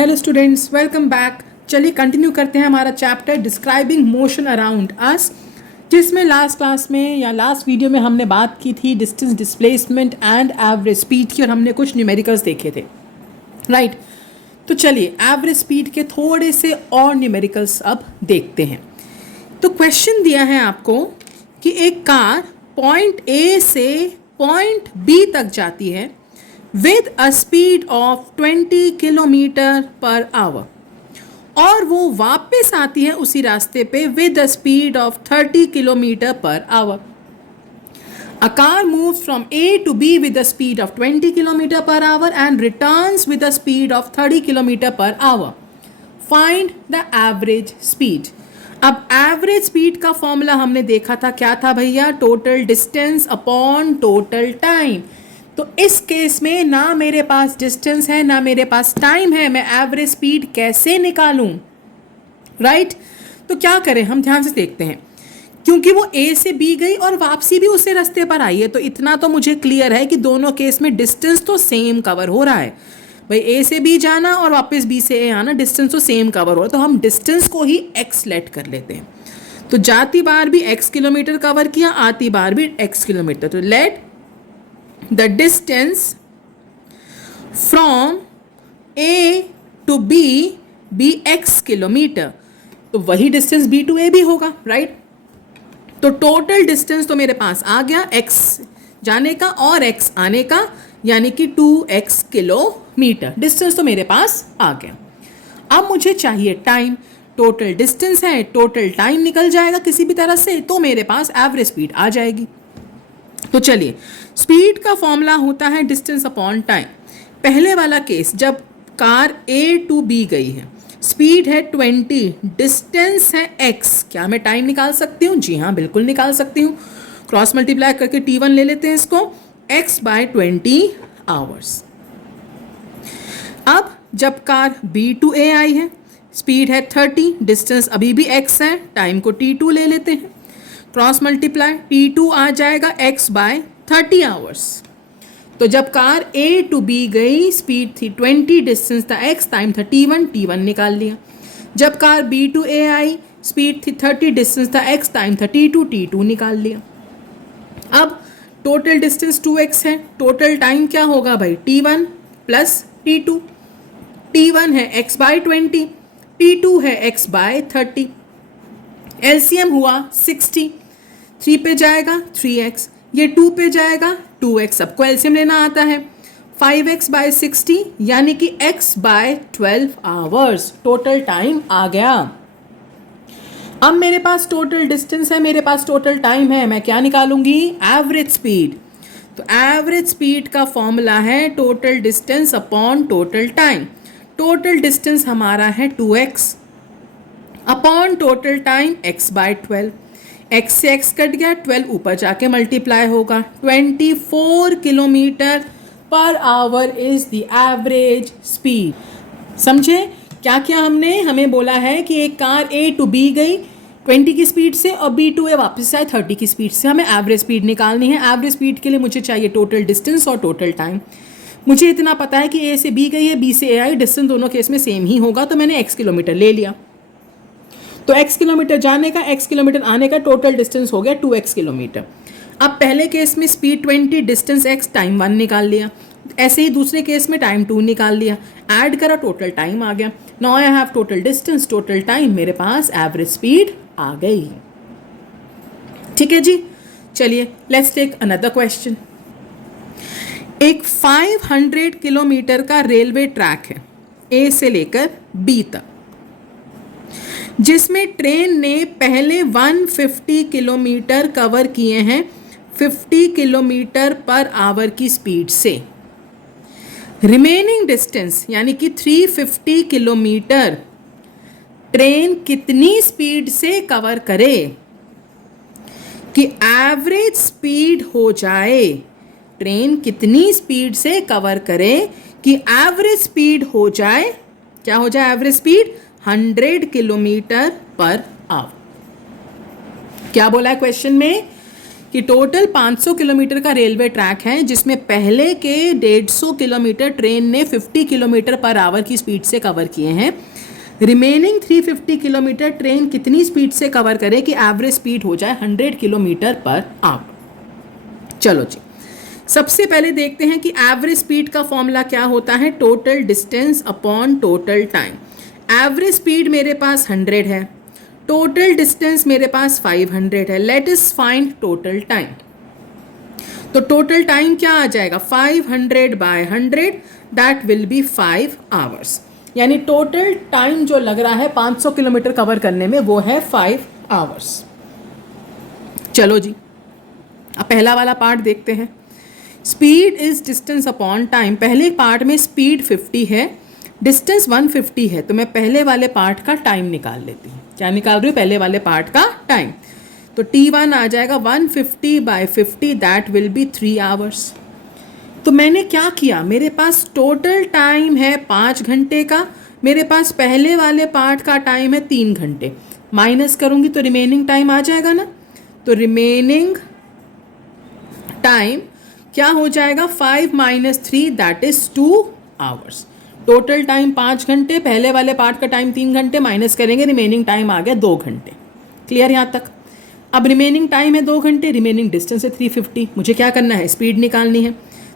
Hello students, welcome back. चलिए continue करते हैं हमारा chapter describing motion around us, जिसमें लास्ट क्लास में या लास्ट वीडियो में हमने बात की थी distance, displacement and average speed की, और हमने कुछ न्यूमेरिकल्स देखे थे, राइट। तो चलिए एवरेज स्पीड के थोड़े से और न्यूमेरिकल्स अब देखते हैं। तो क्वेश्चन दिया है आपको कि एक कार पॉइंट ए से पॉइंट बी तक जाती है with a speed of 20 kilometre per our, और वो वापस आती है उसी रास्ते पे with a speed of 30 kilometre per our. A car moves from A to B with a speed of 20 kilometre per our and returns with a speed of 30 kilometre per our. Find the average speed। अब average speed का formula हमने देखा था, क्या था भैया? Total distance upon total time. तो इस केस में ना मेरे पास डिस्टेंस है ना मेरे पास टाइम है, मैं एवरेज स्पीड कैसे निकालूं, राइट? तो क्या करें, हम ध्यान से देखते हैं। क्योंकि वो ए से बी गई और वापसी भी उसी रास्ते पर आई है, तो इतना तो मुझे क्लियर है कि दोनों केस में डिस्टेंस तो सेम कवर हो रहा है। भाई ए से बी जाना और वापस बी से ए आना, डिस्टेंस तो सेम कवर हो रहा है, तो हम डिस्टेंस को ही एक्स लेट कर लेते हैं। तो जाती बार भी एक्स किलोमीटर कवर किया, आती बार भी एक्स किलोमीटर, तो let the distance from A to B be x kilometre. तो वही डिस्टेंस B to A भी होगा, राइट? तो टोटल डिस्टेंस तो मेरे पास आ गया x जाने का और x आने का, यानी कि 2x किलोमीटर डिस्टेंस तो मेरे पास आ गया। अब मुझे चाहिए टाइम। टोटल डिस्टेंस है, टोटल टाइम निकल जाएगा किसी भी तरह से, तो मेरे पास एवरेज स्पीड आ जाएगी। तो चलिए, स्पीड का फॉर्मूला होता है डिस्टेंस अपॉन टाइम। पहले वाला केस, जब कार ए टू बी गई है, स्पीड है 20, डिस्टेंस है x, क्या मैं टाइम निकाल सकती हूँ? जी हाँ, बिल्कुल निकाल सकती हूँ। क्रॉस मल्टीप्लाई करके t1 ले लेते हैं इसको, x बाय 20 आवर्स। अब जब कार b टू a आई है, स्पीड है 30, डिस्टेंस अभी भी x है, टाइम को t2 ले लेते हैं, क्रॉस मल्टीप्लाई, T2 आ जाएगा x बाय 30 आवर्स। तो जब कार A टू B गई, स्पीड थी 20, डिस्टेंस था x, टाइम था T1, T1 निकाल लिया। जब कार B टू A आई, स्पीड थी 30, डिस्टेंस था x, टाइम था T2, T2 निकाल लिया। अब टोटल डिस्टेंस 2x है, टोटल टाइम क्या होगा भाई? T1 plus T2। T1 है x बाय 20, T2 है x बाय 30। एलसीएम हुआ 60, 3 पे जाएगा 3x, ये 2 पे जाएगा 2x, सबको एलसीएम लेना आता है। 5x बाय 60 यानी कि x by 12 hours total time आ गया। अब मेरे पास टोटल डिस्टेंस है, मेरे पास टोटल टाइम है, मैं क्या निकालूंगी? Average speed. तो एवरेज स्पीड का फॉर्मूला है total distance upon total time. Total distance हमारा है 2x upon total time x by 12। x से x कट गया, 12 ऊपर जाके मल्टीप्लाई होगा, 24 kilometre per hour is the average speed. समझे क्या क्या हमने? हमें बोला है कि एक कार A टू B गई 20 की स्पीड से और B टू A वापस आए 30 की स्पीड से। हमें एवरेज स्पीड निकालनी है। एवरेज स्पीड के लिए मुझे चाहिए टोटल डिस्टेंस और टोटल टाइम। मुझे इतना पता है कि A से B गई है, B से A आई, डिस्टेंस दोनों केस में सेम ही होगा, तो मैंने x किलोमीटर ले लिया। तो x किलोमीटर जाने का, x किलोमीटर आने का, टोटल डिस्टेंस हो गया 2x किलोमीटर। अब पहले केस में स्पीड 20, डिस्टेंस x, टाइम 1 निकाल लिया। ऐसे ही दूसरे केस में टाइम 2 निकाल लिया, ऐड करा, टोटल टाइम आ गया। Now I have total distance, total time, मेरे पास एवरेज स्पीड आ गई। ठीक है जी, चलिए लेट्स टेक अनदर क्वेश्चन। एक 500 किलोमीटर का रेलवे ट्रैक है A से लेकर B तक, जिसमें ट्रेन ने पहले 150 किलोमीटर कवर किए हैं 50 किलोमीटर पर आवर की स्पीड से। रिमेनिंग डिस्टेंस यानी कि 350 किलोमीटर ट्रेन कितनी स्पीड से कवर करे कि एवरेज स्पीड हो जाए? ट्रेन कितनी स्पीड से कवर करे कि एवरेज स्पीड हो जाए? क्या हो जाए average speed? 100 kilometre per our. क्या बोला है क्वेश्चन में कि टोटल 500 किलोमीटर का रेलवे ट्रैक है जिसमें पहले के 150 किलोमीटर ट्रेन ने 50 किलोमीटर पर आवर की स्पीड से कवर किए हैं। रिमेनिंग 350 किलोमीटर ट्रेन कितनी स्पीड से कवर करे कि एवरेज स्पीड हो जाए 100 किलोमीटर पर आवर। चलो जी, सबसे पहले देखते हैं कि एवरेज स्पीड का फॉर्मूला क्या होता है, total distance upon total time. Average speed मेरे पास 100 है, टोटल डिस्टेंस मेरे पास 500 है। Let us find total time. तो टोटल टाइम क्या आ जाएगा, 500 by 100, that will be 5 hours. यानी टोटल टाइम जो लग रहा है 500 किलोमीटर कवर करने में वो है 5 आवर्स। चलो जी, अब पहला वाला पार्ट देखते हैं। Speed is distance upon time. पहले पार्ट में स्पीड 50 है, डिस्टेंस 150 है, तो मैं पहले वाले पार्ट का टाइम निकाल लेती हूँ। क्या निकाल रही हूँ, पहले वाले पार्ट का टाइम। तो T1 आ जाएगा 150 by 50, that will be 3 hours. तो मैंने क्या किया, मेरे पास टोटल टाइम है 5 घंटे का, मेरे पास पहले वाले पार्ट का टाइम है 3 घंटे, माइनस करूँगी तो रिमेनिंग टाइम आ जाएगा ना। तो रिमेनिंग टाइम क्या हो जाएगा, 5 - 3 that is 2 hours. Total time 5 घंटे, पहले वाले पार्ट का टाइम 3 घंटे, माइनस करेंगे रिमेनिंग टाइम आ गया 2 घंटे। क्लियर यहाँ तक। अब रिमेनिंग टाइम है 2 घंटे, रिमेनिंग डिस्टेंस है 350, मुझे क्या करना है, स्पीड निकालनी है।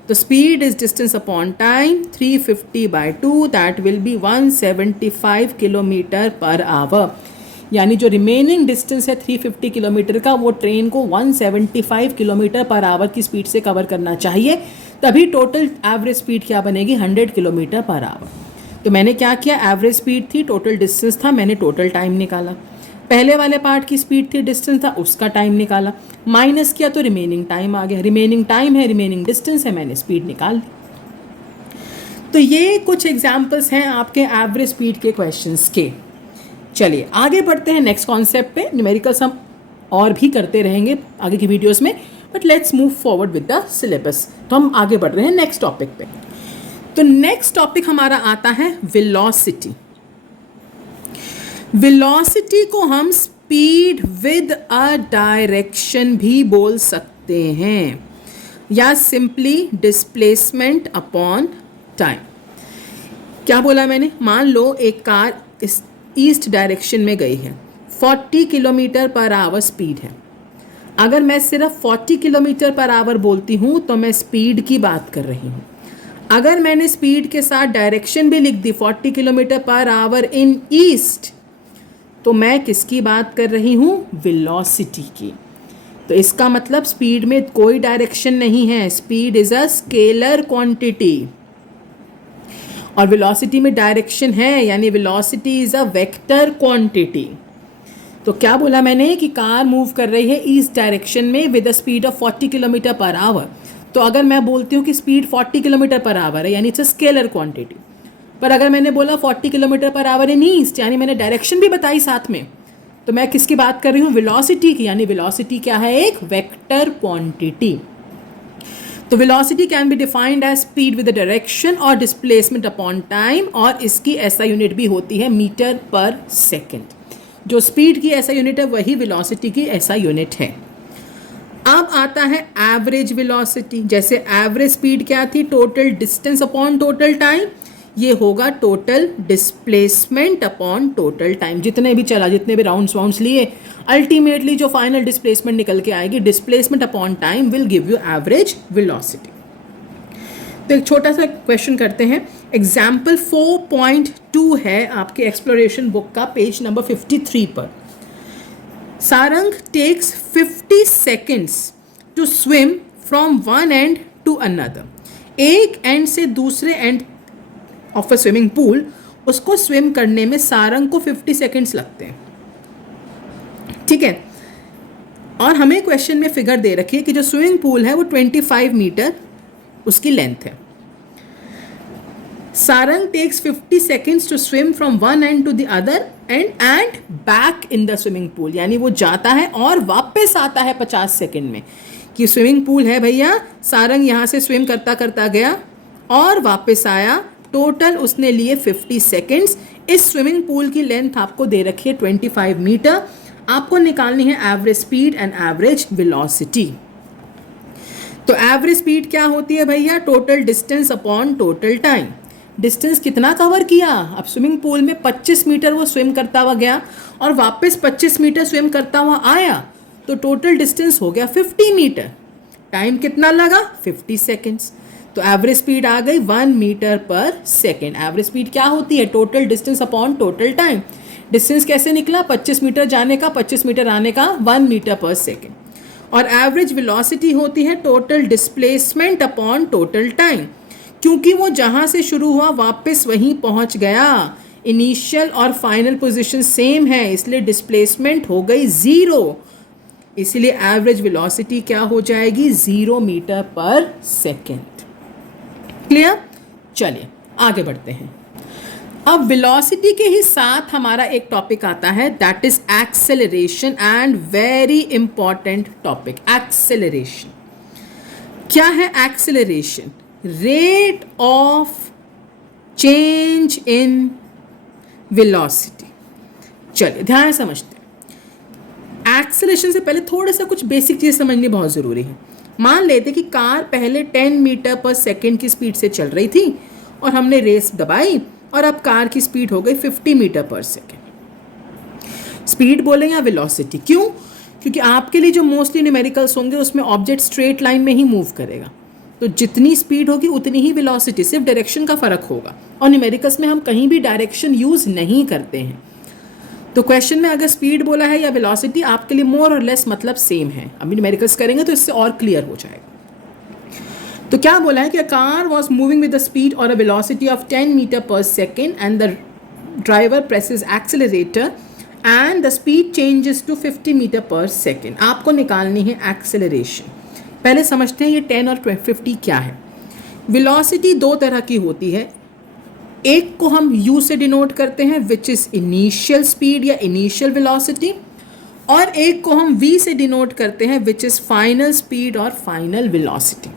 तो speed is distance upon time, 350 by 2 that will be 175 kilometre per hour. यानी जो रिमेनिंग डिस्टेंस है 350 किलोमीटर का, वो ट्रेन को 175 किलोमीटर पर आवर की स्पीड से कवर करना चाहिए, तभी टोटल एवरेज स्पीड क्या बनेगी, 100 किलोमीटर पर आवर। तो मैंने क्या किया, एवरेज स्पीड थी, टोटल डिस्टेंस था, मैंने टोटल टाइम निकाला। पहले वाले पार्ट की स्पीड थी, डिस्टेंस था, उसका टाइम निकाला, माइनस किया तो रिमेनिंग टाइम आ गया। रिमेनिंग टाइम है, रिमेनिंग डिस्टेंस है, मैंने स्पीड निकाल ली। तो ये कुछ एग्जाम्पल्स हैं आपके एवरेज स्पीड के क्वेश्चंस के। चलिए आगे बढ़ते हैं नेक्स्ट कॉन्सेप्ट पे। न्यूमेरिकल्स हम और भी करते रहेंगे आगे की वीडियोस में, but let's move forward with the syllabus. तो हम आगे बढ़ रहे हैं नेक्स्ट टॉपिक पे। तो नेक्स्ट टॉपिक हमारा आता है वेलोसिटी। वेलोसिटी को हम स्पीड विद अ डायरेक्शन भी बोल सकते हैं, या सिंपली डिस्प्लेसमेंट अपॉन टाइम। क्या बोला मैंने, मान लो एक कार इस ईस्ट डायरेक्शन में गई है, 40 किलोमीटर पर आवर स्पीड है। अगर मैं सिर्फ 40 किलोमीटर पर आवर बोलती हूँ तो मैं स्पीड की बात कर रही हूँ। अगर मैंने स्पीड के साथ डायरेक्शन भी लिख दी 40 kilometre per our in east, तो मैं किसकी बात कर रही हूँ, वेलोसिटी की। तो इसका मतलब स्पीड में कोई डायरेक्शन नहीं है, speed is a scalar quantity, और वेलोसिटी में डायरेक्शन है, यानी velocity is a vector quantity. तो क्या बोला मैंने कि कार मूव कर रही है ईस्ट डायरेक्शन में with a speed of 40 kilometre per our. तो अगर मैं बोलती हूँ कि स्पीड 40 किलोमीटर पर आवर है, यानी इट्स अ स्केलर क्वांटिटी। पर अगर मैंने बोला 40 kilometre per our in east, यानी मैंने डायरेक्शन भी बताई साथ में, तो मैं किसकी बात कर रही हूँ, वेलोसिटी की। यानी वेलोसिटी क्या है, एक वेक्टर क्वांटिटी। तो velocity can be defined as speed with the direction और डिस्प्लेसमेंट अपॉन टाइम, और इसकी ऐसा यूनिट भी होती है मीटर पर सेकेंड। जो स्पीड की ऐसा यूनिट है वही वेलोसिटी की ऐसा यूनिट है। अब आता है एवरेज वेलोसिटी। जैसे एवरेज स्पीड क्या थी, total distance upon total time, ये होगा total displacement upon total time. जितने भी चला, जितने भी राउंड्स वाउंड्स लिए, अल्टीमेटली जो फाइनल डिस्प्लेसमेंट निकल के आएगी, displacement upon time will give you average velocity. तो एक छोटा सा क्वेश्चन करते हैं। एग्जाम्पल 4.2 है आपके एक्सप्लोरेशन बुक का, पेज नंबर 53 पर। Sarang takes 50 seconds to swim from one end to another. एक एंड से दूसरे end of a swimming pool, उसको स्विम करने में सारंग को 50 seconds लगते हैं। ठीक है, और हमें क्वेश्चन में फिगर दे रखी है कि जो स्विमिंग पूल है वो 25 मीटर उसकी लेंथ है। Sarang takes 50 seconds to swim from one end to the other end back in the swimming pool, यानी वो जाता है और वापस आता है 50 सेकेंड में। कि स्विमिंग पूल है भैया, सारंग यहाँ से स्विम करता करता गया और वापस आया, टोटल उसने लिए 50 seconds। इस स्विमिंग पूल की लेंथ आपको दे रखी है 25 मीटर। आपको निकालनी है average speed and average velocity. तो एवरेज स्पीड क्या होती है भैया? Total distance upon total time. Distance कितना कवर किया? अब स्विमिंग पूल में 25 मीटर वो स्विम करता हुआ गया और वापस 25 मीटर स्विम करता हुआ आया, तो टोटल डिस्टेंस हो गया 50 मीटर। टाइम कितना लगा? 50 सेकेंड्स। तो एवरेज स्पीड आ गई 1 metre per second. Average speed क्या होती है? Total distance upon total time. Distance कैसे निकला? 25 मीटर जाने का, 25 मीटर आने का, 1 मीटर पर सेकेंड। और एवरेज वेलोसिटी होती है total displacement upon total time, क्योंकि वो जहाँ से शुरू हुआ वापस वहीं पहुँच गया। इनिशियल और फाइनल पोजीशन सेम है, इसलिए डिस्प्लेसमेंट हो गई 0। इसलिए एवरेज वेलोसिटी क्या हो जाएगी? 0 मीटर पर सेकेंड। क्लियर? चलिए आगे बढ़ते हैं। अब वेलोसिटी के ही साथ हमारा एक टॉपिक आता है, that is acceleration, and very important topic. Acceleration क्या है? Acceleration rate of change in velocity. चलिए ध्यान से समझते हैं। एक्सेलरेशन से पहले थोड़ा सा कुछ बेसिक चीज़ समझनी बहुत ज़रूरी है। मान लेते कि कार पहले 10 मीटर पर सेकेंड की स्पीड से चल रही थी और हमने रेस दबाई और अब कार की स्पीड हो गई 50 मीटर पर सेकेंड। स्पीड बोलें या वेलोसिटी? क्यों? क्योंकि आपके लिए जो मोस्टली न्यूमेरिकल्स होंगे उसमें ऑब्जेक्ट स्ट्रेट लाइन में ही मूव करेगा, तो जितनी स्पीड होगी उतनी ही वेलोसिटी, सिर्फ डायरेक्शन का फ़र्क होगा। और न्यूमेरिकल्स में हम कहीं भी डायरेक्शन यूज़ नहीं करते हैं। तो क्वेश्चन में अगर स्पीड बोला है या वेलोसिटी, आपके लिए मोर और लेस मतलब सेम है। अभी न्यूमेरिकल्स करेंगे तो इससे और क्लियर हो जाएगा। तो क्या बोला है कि a car was moving with the speed और a velocity of 10 metre per second and the driver presses accelerator and the speed changes to 50 metre per second. आपको निकालनी है एक्सेलरेशन। पहले समझते हैं ये 10 और 50 क्या है। वेलोसिटी दो तरह की होती है, एक को हम u से डिनोट करते हैं विच इज़ इनिशियल स्पीड या इनिशियल वेलोसिटी, और एक को हम v से डिनोट करते हैं विच इज़ फाइनल स्पीड और फाइनल वेलोसिटी।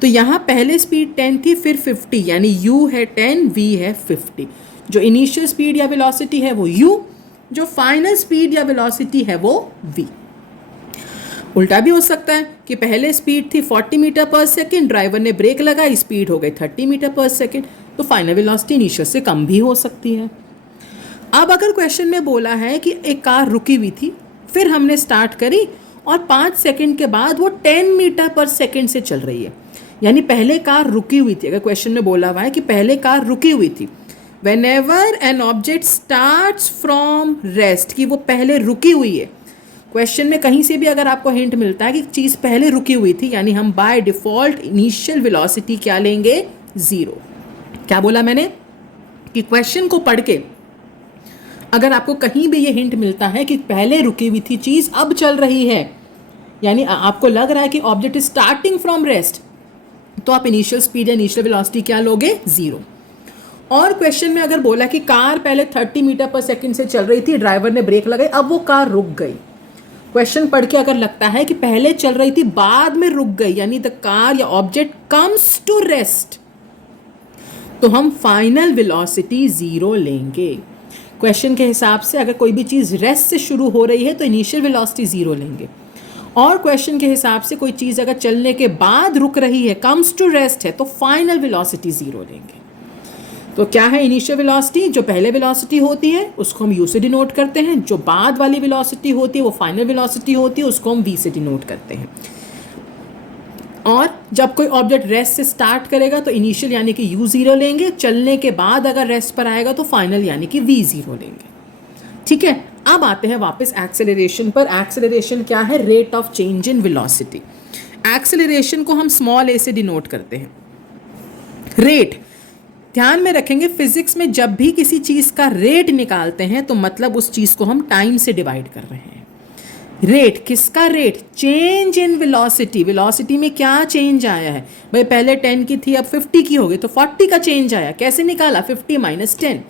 तो यहाँ पहले स्पीड 10 थी, फिर 50, यानी u है 10, v है 50। जो इनिशियल स्पीड या वेलोसिटी है वो u, जो फाइनल स्पीड या वेलोसिटी है वो v। उल्टा भी हो सकता है कि पहले स्पीड थी 40 मीटर पर सेकेंड, ड्राइवर ने ब्रेक लगाई, स्पीड हो गई 30 मीटर पर सेकेंड, तो फाइनल वेलोसिटी इनिशियल से कम भी हो सकती है। अब अगर क्वेश्चन में बोला है कि एक कार रुकी हुई थी, फिर हमने स्टार्ट करी और 5 सेकेंड के बाद वो 10 मीटर पर सेकेंड से चल रही है, यानी पहले कार रुकी हुई थी। अगर क्वेश्चन में बोला हुआ है कि पहले कार रुकी हुई थी, whenever an object starts from rest, कि वो पहले रुकी हुई है। क्वेश्चन में कहीं से भी अगर आपको हिंट मिलता है कि चीज़ पहले रुकी हुई थी, यानी हम बाय डिफ़ॉल्ट इनिशियल वेलोसिटी क्या लेंगे? 0। क्या बोला मैंने? कि क्वेश्चन को पढ़ के अगर आपको कहीं भी ये हिंट मिलता है कि पहले रुकी हुई थी चीज़ अब चल रही है, यानी आपको लग रहा है कि object is starting from rest, तो आप इनिशियल स्पीड या इनिशियल वेलोसिटी क्या लोगे? 0। और क्वेश्चन में अगर बोला कि कार पहले 30 मीटर पर सेकेंड से चल रही थी, ड्राइवर ने ब्रेक लगाई, अब वो कार रुक गई। क्वेश्चन पढ़ के अगर लगता है कि पहले चल रही थी बाद में रुक गई, यानी द कार या ऑब्जेक्ट कम्स टू रेस्ट, तो हम फाइनल वेलोसिटी 0 लेंगे। क्वेश्चन के हिसाब से अगर कोई भी चीज़ रेस्ट से शुरू हो रही है तो इनिशियल वेलोसिटी 0 लेंगे, और क्वेश्चन के हिसाब से कोई चीज़ अगर चलने के बाद रुक रही है, कम्स टू रेस्ट है, तो फाइनल वेलोसिटी 0 लेंगे। तो क्या है इनिशियल वेलोसिटी? जो पहले वेलोसिटी होती है उसको हम u से डिनोट करते हैं, जो बाद वाली वेलोसिटी होती है वो फाइनल वेलोसिटी होती है, उसको हम v से डिनोट करते हैं। और जब कोई ऑब्जेक्ट रेस्ट से स्टार्ट करेगा तो इनिशियल यानी कि u 0 लेंगे, चलने के बाद अगर रेस्ट पर आएगा तो फाइनल यानी कि v 0 लेंगे। ठीक है, अब आते हैं वापस एक्सेलरेशन पर। एक्सेलरेशन क्या है? Rate of change in velocity. Acceleration को हम स्मॉल a से डिनोट करते हैं। रेट ध्यान में रखेंगे, फिजिक्स में जब भी किसी चीज़ का रेट निकालते हैं तो मतलब उस चीज़ को हम टाइम से डिवाइड कर रहे हैं। रेट किसका rate? Change in velocity. Velocity में क्या चेंज आया है भाई? पहले 10 की थी अब 50 की हो गई, तो 40 का चेंज आया। कैसे निकाला? 50 माइनस 10,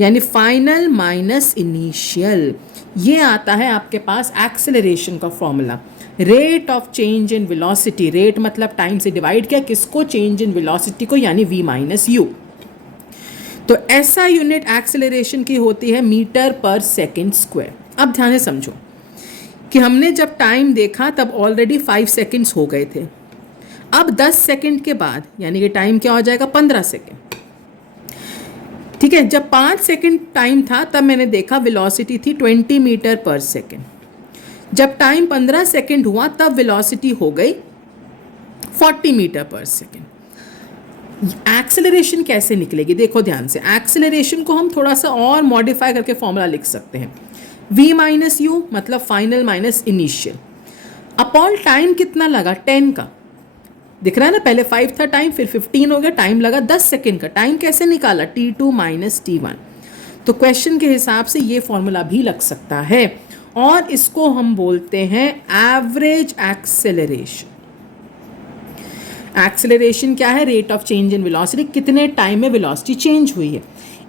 यानी फाइनल माइनस इनिशियल। ये आता है आपके पास एक्सेलरेशन का formula, rate of change in velocity. Rate मतलब टाइम से डिवाइड किया किसको? चेंज इन वेलोसिटी को, यानी v माइनस यू। तो ऐसा यूनिट एक्सेलरेशन की होती है मीटर पर सेकेंड स्क्वायर। अब ध्यान से समझो कि हमने जब टाइम देखा तब ऑलरेडी 5 सेकेंड्स हो गए थे, अब 10 सेकंड के बाद यानी कि टाइम क्या हो जाएगा 15 सेकंड। ठीक है, जब 5 सेकंड टाइम था तब मैंने देखा वेलोसिटी थी 20 मीटर पर सेकंड। जब टाइम 15 सेकंड हुआ तब वेलोसिटी हो गई 40 मीटर पर सेकंड। एक्सेलरेशन कैसे निकलेगी देखो ध्यान से। एक्सेलरेशन को हम थोड़ा सा और मॉडिफाई करके फॉर्मूला लिख सकते हैं, v माइनस यू मतलब final minus initial upon time कितना लगा 10 का, दिख रहा है ना, पहले 5 था टाइम, फिर 15 हो गया, टाइम लगा 10 सेकंड का। टाइम कैसे निकाला, t2 माइनस t1। तो क्वेश्चन के हिसाब से ये फॉर्मूला भी लग सकता है और इसको हम बोलते हैं एवरेज एक्सेलरेशन। एक्सेलरेशन क्या है, rate of change in velocity, कितने टाइम में वेलोसिटी चेंज हुई है।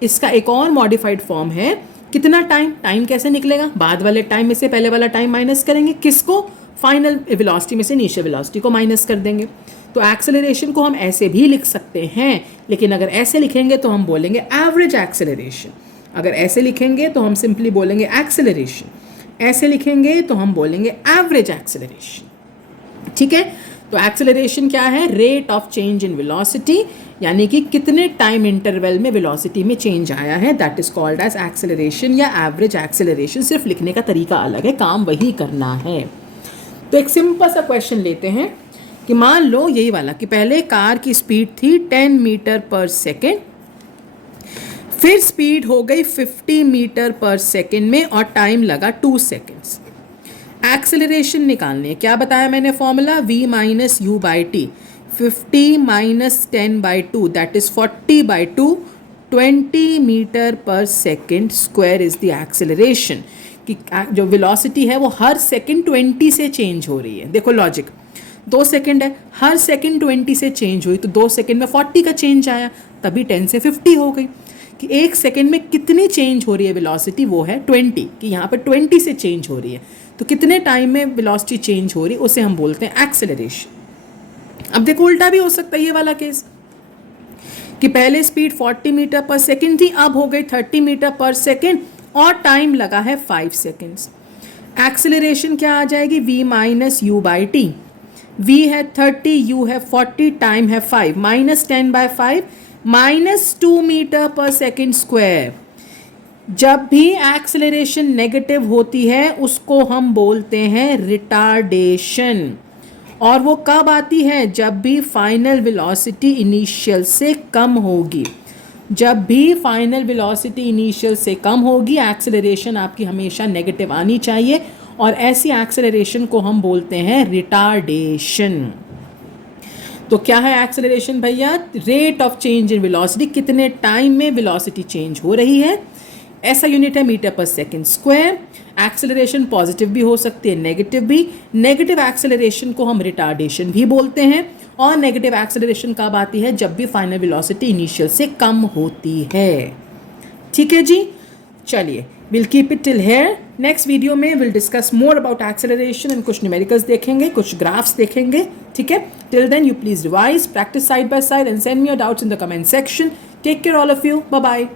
इसका एक और मॉडिफाइड फॉर्म है कितना टाइम, टाइम कैसे निकलेगा, बाद वाले टाइम में से पहले वाला टाइम माइनस करेंगे, किसको, फाइनल वेलोसिटी में से इनिशियल वेलोसिटी को माइनस कर देंगे। तो एक्सेलरेशन को हम ऐसे भी लिख सकते हैं, लेकिन अगर ऐसे लिखेंगे तो हम बोलेंगे एवरेज एक्सेलरेशन, अगर ऐसे लिखेंगे तो हम सिंपली बोलेंगे एक्सेलरेशन, ऐसे लिखेंगे तो हम बोलेंगे एवरेज एक्सेलरेशन। ठीक है, तो एक्सेलरेशन क्या है, rate of change in velocity, यानी कि कितने टाइम इंटरवल में वेलोसिटी में चेंज आया है, that is called as acceleration या एवरेज एक्सेलरेशन। सिर्फ लिखने का तरीका अलग है, काम वही करना है। तो एक सिंपल सा क्वेश्चन लेते हैं कि मान लो यही वाला कि पहले कार की स्पीड थी 10 मीटर पर सेकेंड, फिर स्पीड हो गई 50 मीटर पर सेकेंड में और टाइम लगा 2 सेकेंड्स। एक्सेलरेशन निकालनी है, क्या बताया मैंने formula, v minus u by t, 50 minus 10 by 2 that is 40 by 2, 20 metre per second square is the acceleration. कि जो वेलोसिटी है वो हर सेकेंड 20 से चेंज हो रही है। देखो लॉजिक, 2 सेकेंड है, हर सेकेंड 20 से चेंज हुई तो 2 सेकेंड में 40 का चेंज आया, तभी 10 से 50 हो गई। कि एक सेकेंड में कितनी चेंज हो रही है वेलोसिटी, वो है 20, कि यहाँ पर 20 से चेंज हो रही है। तो कितने टाइम में वेलोसिटी चेंज हो रही है उसे हम बोलते हैं एक्सेलरेशन। अब देखो उल्टा भी हो सकता है ये वाला केस, कि पहले स्पीड 40 मीटर पर सेकेंड थी, अब हो गई 30 मीटर पर सेकेंड और टाइम लगा है 5 सेकेंड्स। एक्सेलरेशन क्या आ जाएगी, v minus u by T, v है 30, u है 40, टाइम है 5, minus 10 bye 5 minus 2 metre per second square. जब भी एक्सेलरेशन नेगेटिव होती है उसको हम बोलते हैं रिटार्डेशन, और वो कब आती है, जब भी फाइनल वेलोसिटी इनिशियल से कम होगी। जब भी फाइनल वेलोसिटी इनिशियल से कम होगी एक्सेलरेशन आपकी हमेशा नेगेटिव आनी चाहिए, और ऐसी एक्सेलरेशन को हम बोलते हैं रिटार्डेशन। तो क्या है एक्सेलरेशन भैया, rate of change in velocity, कितने टाइम में वेलोसिटी चेंज हो रही है, ऐसा यूनिट है metre per second square. Acceleration positive भी हो सकती है, नेगेटिव भी। नेगेटिव एक्सेलरेशन को हम रिटार्डेशन भी बोलते हैं, और नेगेटिव एक्सेलरेशन कब आती है, जब भी फाइनल वेलोसिटी इनिशियल से कम होती है। ठीक है जी, चलिए will keep it till here. Next video में will discuss more about acceleration and कुछ न्यूमेरिकल्स देखेंगे, कुछ ग्राफ्स देखेंगे। ठीक है, till then you please revise, practice side by side and send me your doubts in the comment section. Take care all of you, bye bye.